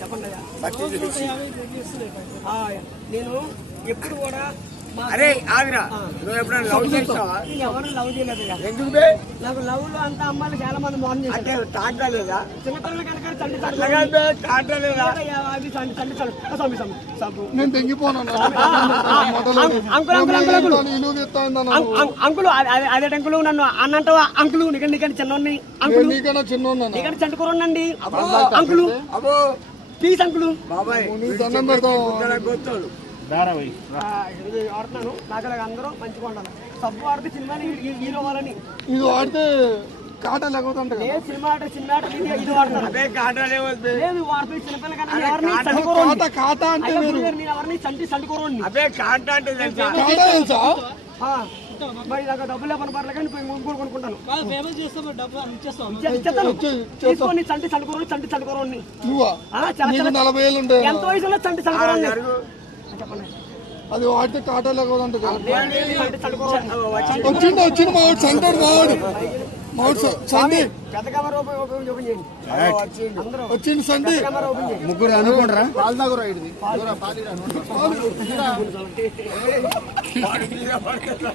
చెప్పండి. నేను ఎప్పుడు కూడా అరే ఆగిరా. నువ్వు ఎప్పుడైనా లవ్ చేస్తావా ఎవరు లవ్ చేయలేదు అయ్యా. ఎందుకు బే? నాకు లవ్లో అంతా అమ్మాయిలు చాలా మంది మోసం అంటే చేశారు టాటా లేదా? చిన్నపిల్లలు కనుక తండ్రి తండ్రి తండ్రి నేను తెంగిపోను. Uncle uncle uncle uncle. Uncle అదే- అంకులు నన్ను అన్నంటావా? అంకులు నీకంటే నీకంటే చిన్నోడిని. అంకులు నేను నీకన్నా చిన్న ఉన్నాను నీకంటే చంటుకోరండి అంకులు అబ్బో. Please uncle. బాబాయ్ దండం పెడతాం ఇక్కడ గొత్తోడు ఆ, ఇది వాడుతున్నాను నాకలాగా అందరూ మంచిగా ఉండాలి సబ్బు వాడితే సినిమా హీరో వాళ్ళని. ఇది వాడితే కాట లేకపోతే ఏ సినిమా ఆట సినిమా ఆట ఇది వాడతాను. లేదు వాడుతుంది కాట కాట అంటే నేను ఎవరిని చంటి చంటుకోరండి అదే టాటా అంటే తెలుసా? కాట తెలుసా? మరి నాకు డబ్బులు లేకుండా పర్లేదు కానీ పోయి ఇంకోటి కొనుక్కుంటాను. తీసుకొని చంటి చంటుకోరండి చంటి నీకు ఉంటాయి ఎంత వయసులో చంటి చంటుకోరండి అది వాడితే కాట లేకపోతే చంటి చంటుకోరండి వచ్చింది వచ్చింది మావాడు సంటాడు మావాడు మావాడు వచ్చింది సండి ముగ్గురు అనుకుంటారా వాడి మీద పడతాడు.